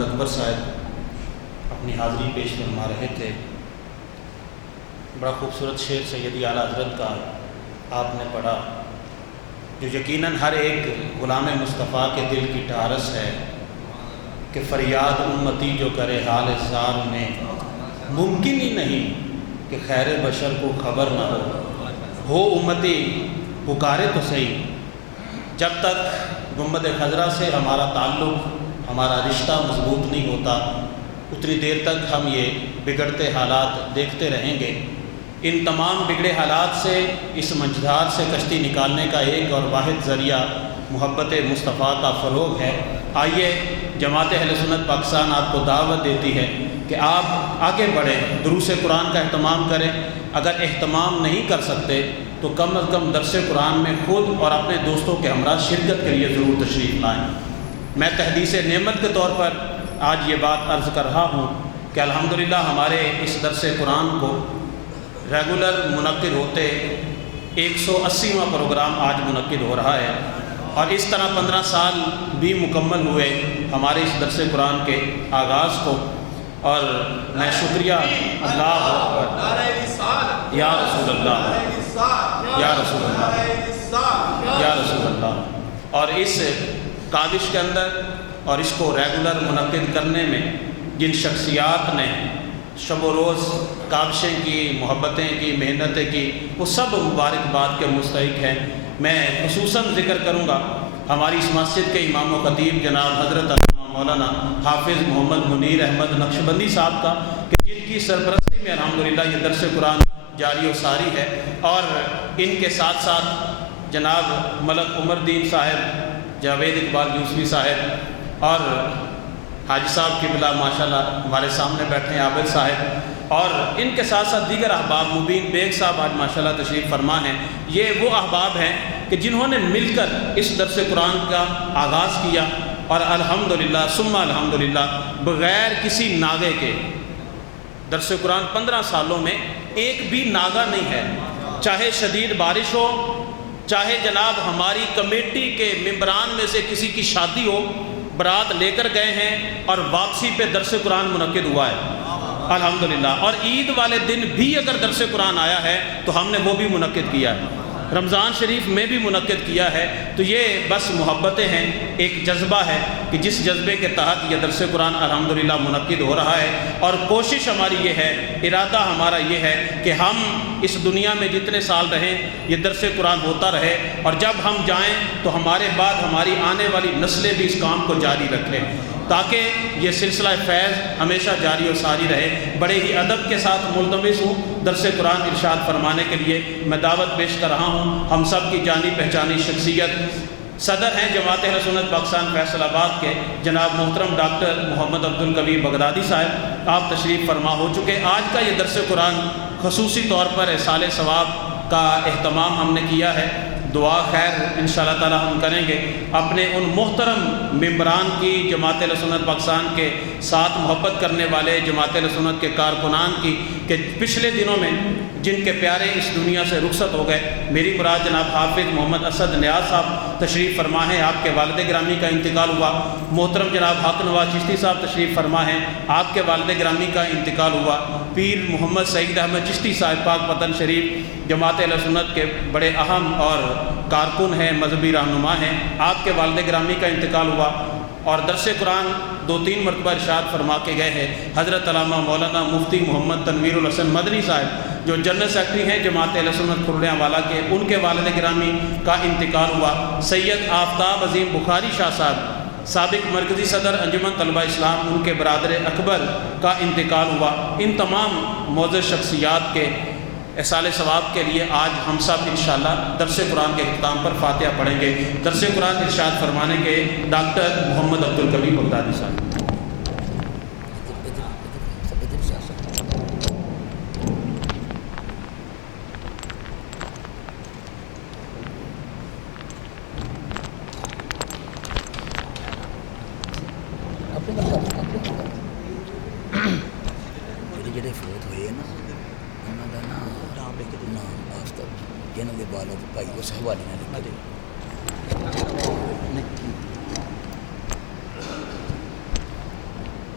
محمد اکبر صاحب اپنی حاضری پیش فرما رہے تھے۔ بڑا خوبصورت شعر سیدی اعلیٰ حضرت کا آپ نے پڑھا، جو یقیناً ہر ایک غلام مصطفیٰ کے دل کی ٹھارس ہے کہ فریاد امتی جو کرے حال زار میں، ممکن ہی نہیں کہ خیر بشر کو خبر نہ ہو امتی پکارے تو صحیح۔ جب تک گنبد خضرا سے ہمارا تعلق، ہمارا رشتہ مضبوط نہیں ہوتا، اتنی دیر تک ہم یہ بگڑتے حالات دیکھتے رہیں گے۔ ان تمام بگڑے حالات سے، اس منجھار سے کشتی نکالنے کا ایک اور واحد ذریعہ محبت مصطفیٰ کا فروغ ہے۔ آئیے، جماعت اہل سنت پاکستان آپ کو دعوت دیتی ہے کہ آپ آگے بڑھیں، دروس قرآن کا اہتمام کریں۔ اگر اہتمام نہیں کر سکتے تو کم از کم درس قرآن میں خود اور اپنے دوستوں کے ہمراہ شرکت کے لیے ضرور تشریف لائیں۔ میں تحدیث نعمت کے طور پر آج یہ بات عرض کر رہا ہوں کہ الحمدللہ ہمارے اس درس قرآن کو ریگولر منعقد ہوتے 180واں پروگرام آج منعقد ہو رہا ہے، اور اس طرح 15 سال بھی مکمل ہوئے ہمارے اس درس قرآن کے آغاز کو۔ اور میں شکریہ اللہ اکبر، یا رسول اللہ، یا رسول اللہ، یا رسول اللہ۔ اور اس کاوش کے اندر اور اس کو ریگولر منعقد کرنے میں جن شخصیات نے شب و روز کاوشیں کی، محبتیں کی، محنتیں کی، وہ سب مبارکباد کے مستحق ہیں۔ میں خصوصاً ذکر کروں گا ہماری اس مسجد کے امام و خطیب جناب حضرت مولانا حافظ محمد منیر احمد نقشبندی صاحب کا، کہ جن کی سرپرستی میں الحمدللہ یہ درس قرآن جاری و ساری ہے، اور ان کے ساتھ ساتھ جناب ملک عمر الدین صاحب، جاوید اقبال یوسفی صاحب، اور حاجی صاحب قبلہ ماشاءاللہ ہمارے سامنے بیٹھے ہیں عابد صاحب، اور ان کے ساتھ ساتھ دیگر احباب، مبین بیگ صاحب آج ماشاءاللہ تشریف فرما ہیں۔ یہ وہ احباب ہیں کہ جنہوں نے مل کر اس درس قرآن کا آغاز کیا، اور الحمدللہ ثم الحمدللہ بغیر کسی ناغے کے درس قرآن 15 سالوں میں ایک بھی ناغہ نہیں ہے، چاہے شدید بارش ہو، چاہے جناب ہماری کمیٹی کے ممبران میں سے کسی کی شادی ہو، برات لے کر گئے ہیں اور واپسی پہ درس قرآن منعقد ہوا ہے الحمدللہ۔ اور عید والے دن بھی اگر درس قرآن آیا ہے تو ہم نے وہ بھی منعقد کیا ہے، رمضان شریف میں بھی منعقد کیا ہے۔ تو یہ بس محبتیں ہیں، ایک جذبہ ہے کہ جس جذبے کے تحت یہ درس قرآن الحمدللہ منعقد ہو رہا ہے، اور کوشش ہماری یہ ہے، ارادہ ہمارا یہ ہے کہ ہم اس دنیا میں جتنے سال رہیں یہ درس قرآن ہوتا رہے، اور جب ہم جائیں تو ہمارے بعد ہماری آنے والی نسلیں بھی اس کام کو جاری رکھیں، تاکہ یہ سلسلہ فیض ہمیشہ جاری و ساری رہے۔ بڑے ہی ادب کے ساتھ ملتمس ہوں درس قرآن ارشاد فرمانے کے لیے میں دعوت پیش کر رہا ہوں ہم سب کی جانی پہچانی شخصیت، صدر ہیں جماعت اہل سنت پاکستان فیصل آباد کے جناب محترم ڈاکٹر محمد عبدالقوی بغدادی صاحب، آپ تشریف فرما ہو چکے۔ آج کا یہ درس قرآن خصوصی طور پر احصال ثواب کا اہتمام ہم نے کیا ہے، دعا خیر انشاءاللہ تعالی ہم کریں گے اپنے ان محترم ممبران کی، جماعت اہل سنت پاکستان کے ساتھ محبت کرنے والے جماعت اہل سنت کے کارکنان کی، کہ پچھلے دنوں میں جن کے پیارے اس دنیا سے رخصت ہو گئے۔ میری مراد جناب حافظ محمد اسد نیاز صاحب تشریف فرما ہیں، آپ کے والد گرامی کا انتقال ہوا۔ محترم جناب حق نواز چشتی صاحب تشریف فرما ہیں، آپ کے والد گرامی کا انتقال ہوا۔ پیر محمد سعید احمد چشتی صاحب پاک وطن شریف جماعت اہل سنت کے بڑے اہم اور کارکن ہیں، مذہبی رہنما ہیں، آپ کے والد گرامی کا انتقال ہوا۔ اور درس قرآن 2-3 مرتبہ ارشاد فرما کے گئے ہیں حضرت علامہ مولانا مفتی محمد تنویر الحسن مدنی صاحب، جو جنرل سیکرٹری ہیں جماعت اہل سنت کھرڑیاں والا کے، ان کے والد گرامی کا انتقال ہوا۔ سید آفتاب عظیم بخاری شاہ صاحب، سابق مرکزی صدر انجمن طلبہ اسلام، ان کے برادر اکبر کا انتقال ہوا۔ ان تمام معزز شخصیات کے احصال ثواب کے لیے آج ہم سب انشاءاللہ درس قرآن کے اختتام پر فاتحہ پڑھیں گے۔ درس قرآن ارشاد فرمانے کے ڈاکٹر محمد عبدالقوی بغدادی صاحب۔ ਜਿਹੜੇ ਫੌਤ ਹੋਏ ਨਾ ਉਹਨਾਂ ਦਾ ਨਾਮ ਆਫਤਾਬ, ਜਿਹਨਾਂ ਦੇ ਬਾਲਦ ਭਾਈ ਉਸ ਹਵਾਲੇ ਨਾਲ ਲਿਖੇ।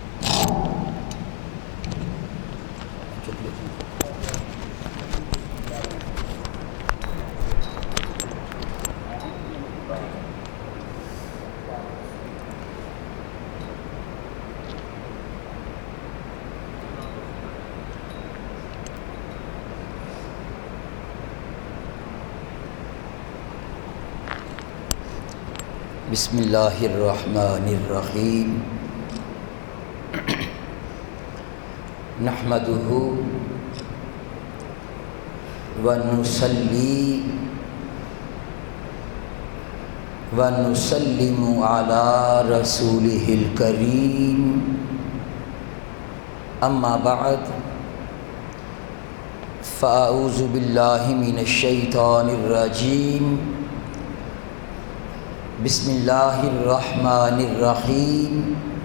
بسم اللہ الرحمن الرحیم نحمدہ ونصلی ونسلم علی رسولہ الکریم اما بعد فاعوذ باللہ من الشیطان الرجیم بسم اللہ الرحمن الرحیم